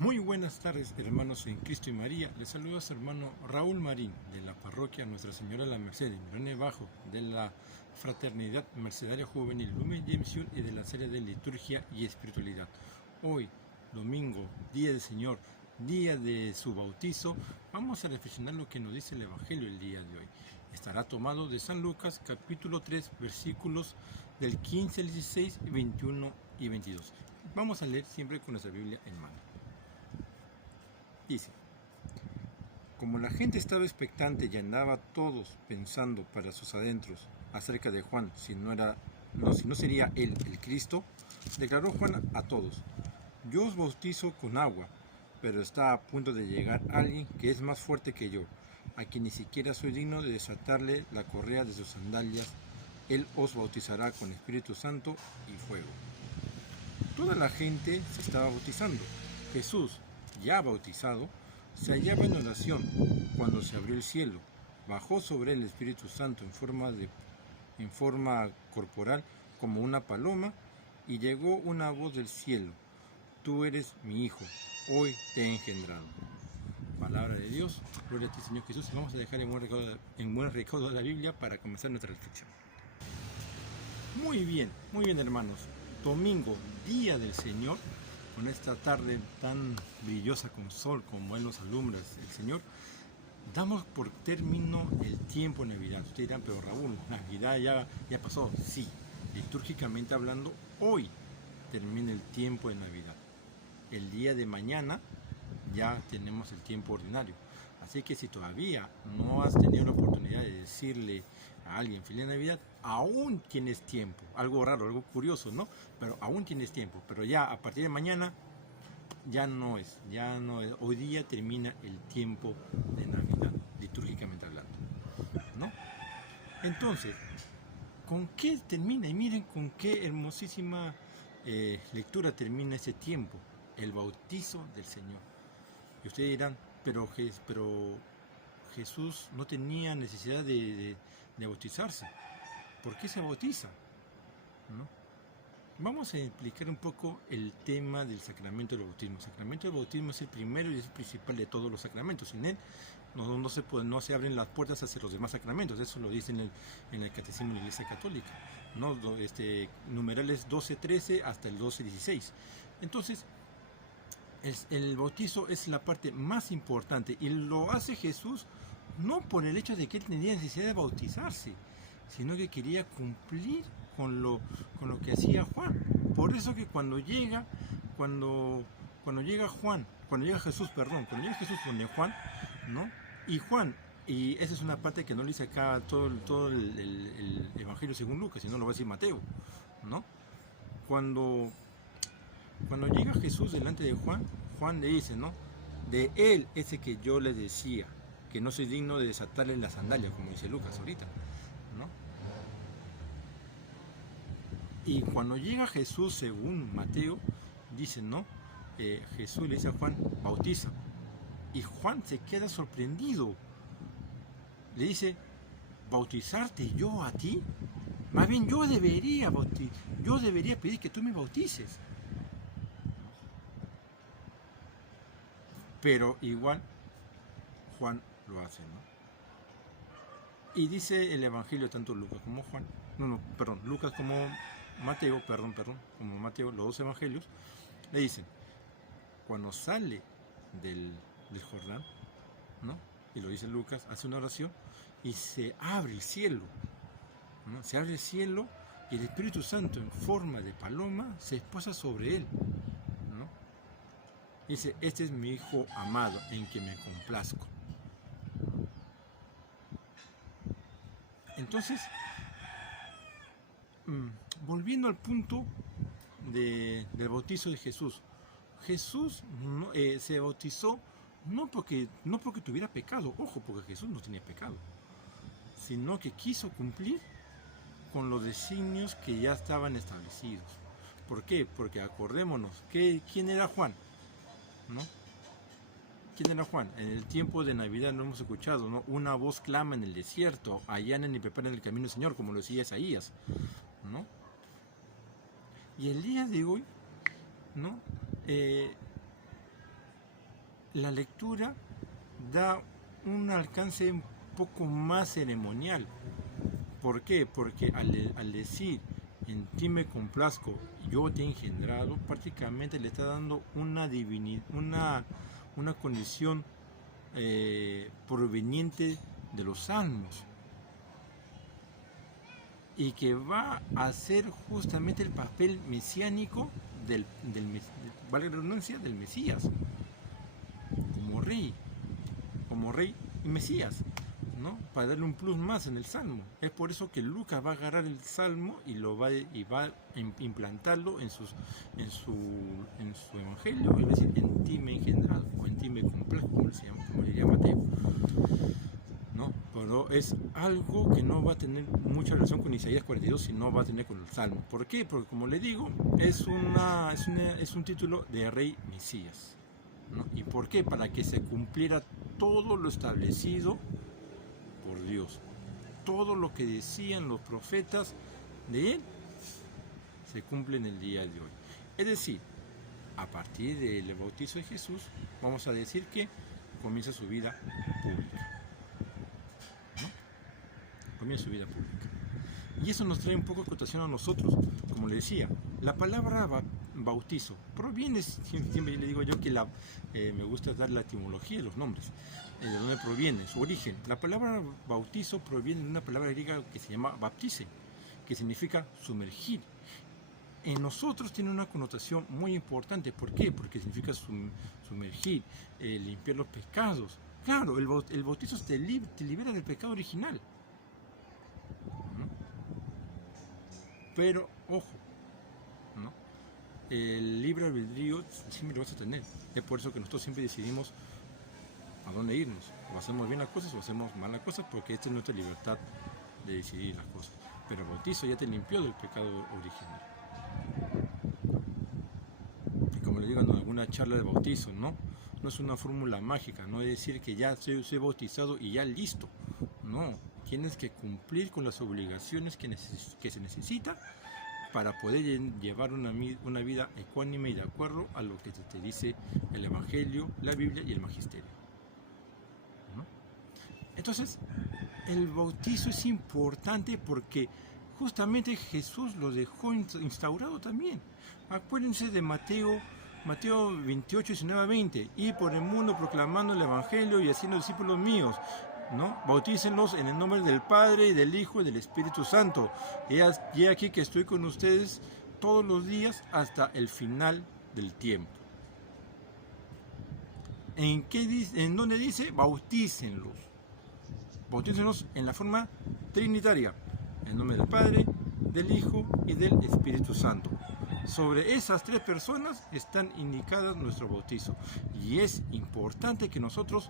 Muy buenas tardes, hermanos en Cristo y María. Les saluda a su hermano Raúl Marín, de la parroquia Nuestra Señora de la Merced, en Mirone Bajo, de la Fraternidad Mercedaria Juvenil Lumen Gentium y de la serie de Liturgia y Espiritualidad. Hoy, domingo, día del Señor, día de su bautizo, vamos a reflexionar lo que nos dice el Evangelio el día de hoy. Estará tomado de San Lucas, capítulo 3, versículos del 15 al 16, 21 y 22. Vamos a leer siempre con nuestra Biblia en mano. Dice: como la gente estaba expectante y andaba todos pensando para sus adentros acerca de Juan, si no sería él el Cristo, declaró Juan a todos: yo os bautizo con agua, pero está a punto de llegar alguien que es más fuerte que yo, a quien ni siquiera soy digno de desatarle la correa de sus sandalias. Él os bautizará con Espíritu Santo y fuego. Toda la gente se estaba bautizando. Jesús, ya bautizado, se hallaba en oración cuando se abrió el cielo. Bajó sobre él el Espíritu Santo en forma corporal como una paloma, y llegó una voz del cielo: tú eres mi Hijo, hoy te he engendrado. Palabra de Dios. Gloria a ti, Señor Jesús. Vamos a dejar en buen recaudo de la Biblia para comenzar nuestra reflexión. Muy bien, hermanos. Domingo, día del Señor, con esta tarde tan brillosa con sol como Él nos alumbra el Señor, damos por término el tiempo de Navidad. Ustedes dirán: pero Raúl, Navidad ya pasó. Sí, litúrgicamente hablando, hoy termina el tiempo de Navidad. El día de mañana ya tenemos el tiempo ordinario. Así que si todavía no has tenido la oportunidad de decirle a alguien feliz Navidad, aún tienes tiempo. Algo raro, algo curioso, ¿no? Pero aún tienes tiempo. Pero ya a partir de mañana ya no es. Hoy día termina el tiempo de Navidad, litúrgicamente hablando, ¿no? Entonces, ¿con qué termina? Y miren con qué hermosísima lectura termina ese tiempo: el bautizo del Señor. Y ustedes dirán: pero Jesús no tenía necesidad de bautizarse. ¿Por qué se bautiza? ¿No? Vamos a explicar un poco el tema del sacramento del bautismo. El sacramento del bautismo es el primero y es el principal de todos los sacramentos. Sin él no se abren las puertas hacia los demás sacramentos. Eso lo dice en el Catecismo de la Iglesia Católica, ¿no? Numerales 12-13 hasta el 12-16. Entonces, el bautizo es la parte más importante, y lo hace Jesús no por el hecho de que él tenía necesidad de bautizarse, sino que quería cumplir con lo que hacía Juan. Por eso que cuando llega Jesús donde Juan, ¿no? Y esa es una parte que no le dice acá todo el Evangelio según Lucas, sino lo va a decir Mateo, ¿no? Cuando llega Jesús delante de Juan le dice, ¿no? De él ese que yo le decía, que no soy digno de desatarle la sandalia, como dice Lucas ahorita, ¿no? Y cuando llega Jesús, según Mateo, dice, ¿no? Jesús le dice a Juan: bautiza. Y Juan se queda sorprendido. Le dice: ¿bautizarte yo a ti? Más bien yo debería pedir que tú me bautices. Pero igual Juan lo hace, ¿no? Y dice el Evangelio, tanto Lucas como Lucas como Mateo, como Mateo, los dos Evangelios, le dicen: cuando sale del Jordán, ¿no? Y lo dice Lucas, hace una oración y se abre el cielo, ¿no? Se abre el cielo y el Espíritu Santo en forma de paloma se posa sobre él, ¿no? Dice: este es mi Hijo amado, en quien me complazco. Entonces, volviendo al punto del bautizo de Jesús. Jesús se bautizó no porque tuviera pecado, ojo, porque Jesús no tenía pecado, sino que quiso cumplir con los designios que ya estaban establecidos. ¿Por qué? Porque acordémonos, ¿quién era Juan? ¿No? ¿Quién era Juan? En el tiempo de Navidad lo hemos escuchado, ¿no? Una voz clama en el desierto: allanen y preparen el camino del Señor, como lo decía Isaías, ¿no? Y el día de hoy, ¿no? la lectura da un alcance un poco más ceremonial. ¿Por qué? Porque al decir en ti me complazco, yo te he engendrado, prácticamente le está dando una condición proveniente de los salmos, y que va a hacer justamente el papel mesiánico vale la redundancia, del Mesías, como rey y Mesías, ¿no? Para darle un plus más en el Salmo. Es por eso que Lucas va a agarrar el Salmo y va a implantarlo en su evangelio, y va a decir, en ti me he engendrado, o en ti me complazco, como diría Mateo, ¿no? Pero es algo que no va a tener mucha relación con Isaías 42, sino va a tener con el Salmo. ¿Por qué? Porque, como le digo, es un título de rey Mesías, ¿no? ¿Y por qué? Para que se cumpliera todo lo establecido por Dios. Todo lo que decían los profetas de él se cumple en el día de hoy. Es decir, a partir del bautizo de Jesús, vamos a decir que comienza su vida pública. Comienza su vida pública. Y eso nos trae un poco de acotación a nosotros. Como le decía, la palabra bautizo proviene, siempre le digo yo que me gusta dar la etimología de los nombres, de dónde proviene, su origen. La palabra bautizo proviene de una palabra griega que se llama baptise, que significa sumergir. En nosotros tiene una connotación muy importante. ¿Por qué? Porque significa sumergir, limpiar los pecados. Claro, el bautizo te libera del pecado original. Pero, ojo, ¿no? El libre albedrío siempre lo vas a tener. Es por eso que nosotros siempre decidimos a dónde irnos. O hacemos bien las cosas o hacemos mal las cosas, porque esta es nuestra libertad de decidir las cosas. Pero el bautizo ya te limpió del pecado original. Y como le digo en alguna charla de bautizo, ¿no? No es una fórmula mágica, no es decir que ya soy bautizado y ya listo. No, tienes que cumplir con las obligaciones que se necesita para poder llevar una vida ecuánime y de acuerdo a lo que te dice el Evangelio, la Biblia y el Magisterio, ¿no? Entonces, el bautizo es importante porque justamente Jesús lo dejó instaurado también. Acuérdense de Mateo 28, 19 a 20. Y por el mundo proclamando el Evangelio y haciendo discípulos míos, ¿no? Bautícenlos en el nombre del Padre y del Hijo y del Espíritu Santo. He aquí que estoy con ustedes todos los días hasta el final del tiempo. ¿En dónde dice? Bautícenlos. Bautícenlos en la forma trinitaria, en nombre del Padre, del Hijo y del Espíritu Santo. Sobre esas tres personas están indicadas nuestro bautizo. Y es importante que nosotros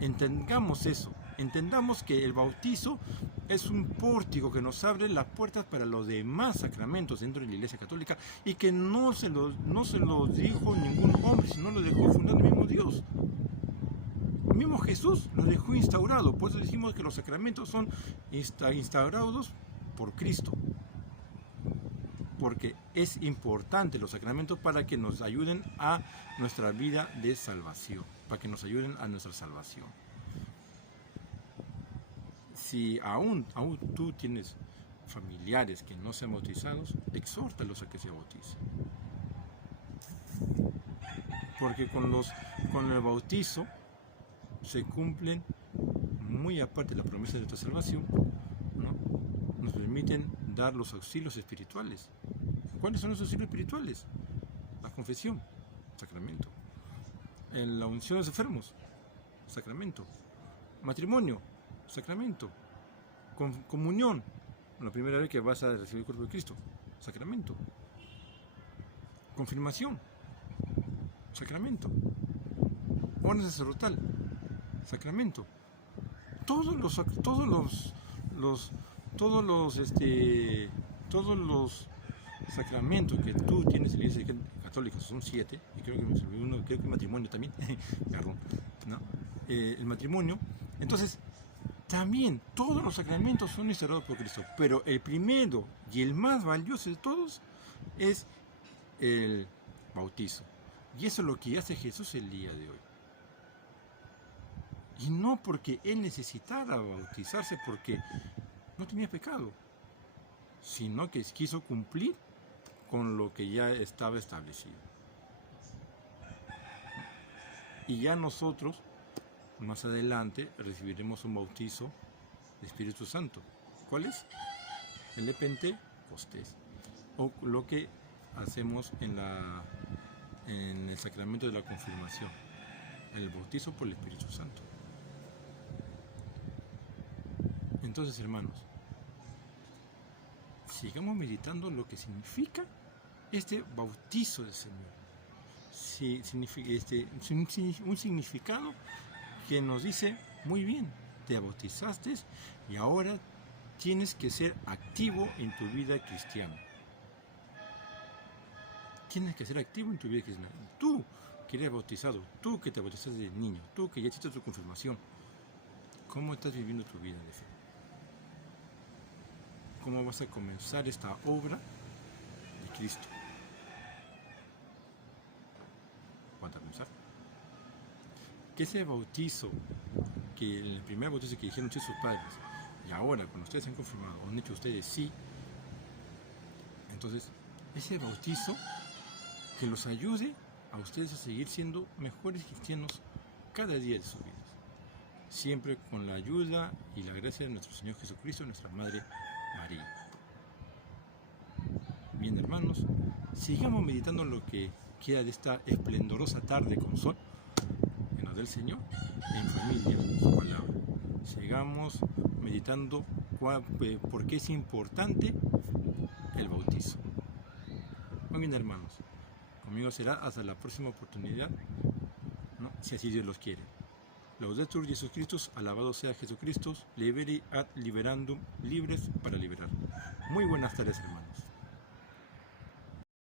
entendamos eso. Entendamos que el bautizo es un pórtico que nos abre las puertas para los demás sacramentos dentro de la Iglesia Católica, y que no se lo dijo ningún hombre, sino lo dejó fundando el mismo Dios. El mismo Jesús lo dejó instaurado. Por eso decimos que los sacramentos son instaurados por Cristo. Porque es importante los sacramentos para que nos ayuden a nuestra vida de salvación, para que nos ayuden a nuestra salvación. Si aún tú tienes familiares que no sean bautizados, exhórtalos a que se bauticen. Porque con el bautizo se cumplen, muy aparte de la promesa de nuestra salvación, ¿no? Nos permiten dar los auxilios espirituales. ¿Cuáles son los auxilios espirituales? La confesión, sacramento. La unción de los enfermos, sacramento. Matrimonio, sacramento. Comunión, la primera vez que vas a recibir el cuerpo de Cristo, sacramento. Confirmación, sacramento. Orden sacerdotal, sacramento. Todos los sacramentos que tú tienes en la Iglesia Católica, son 7, y creo que me olvidó uno, creo que el matrimonio también, perdón, ¿no? El matrimonio. Entonces, también todos los sacramentos son instaurados por Cristo, pero el primero y el más valioso de todos es el bautizo. Y eso es lo que hace Jesús el día de hoy. Y no porque él necesitara bautizarse porque no tenía pecado, sino que quiso cumplir con lo que ya estaba establecido. Y ya nosotros, más adelante, recibiremos un bautizo de Espíritu Santo. ¿Cuál es? El de Pentecostés. O lo que hacemos en el sacramento de la confirmación, el bautizo por el Espíritu Santo. Entonces, hermanos, sigamos meditando lo que significa este bautizo del Señor. Sí, significa un significado que nos dice, muy bien, te bautizaste y ahora tienes que ser activo en tu vida cristiana. Tienes que ser activo en tu vida cristiana. Tú que eres bautizado, tú que te bautizaste de niño, tú que ya hiciste tu confirmación, ¿cómo estás viviendo tu vida de fe? ¿Cómo vas a comenzar esta obra de Cristo? ¿Cuánto a pensar? Que ese bautizo, que el primer bautizo que dijeron sus padres, y ahora cuando ustedes se han confirmado, han dicho ustedes sí, entonces ese bautizo que los ayude a ustedes a seguir siendo mejores cristianos cada día de sus vidas, siempre con la ayuda y la gracia de nuestro Señor Jesucristo, nuestra Madre María. Bien, hermanos, sigamos meditando lo que queda de esta esplendorosa tarde con sol en la del Señor, en familia, su palabra. Sigamos meditando por qué es importante el bautizo. Muy bien, hermanos, conmigo será hasta la próxima oportunidad, ¿no? Si así Dios los quiere. Laudetur Jesus Christus, alabado sea Jesucristo, liberi ad liberandum, libres para liberar. Muy buenas tardes, hermanos.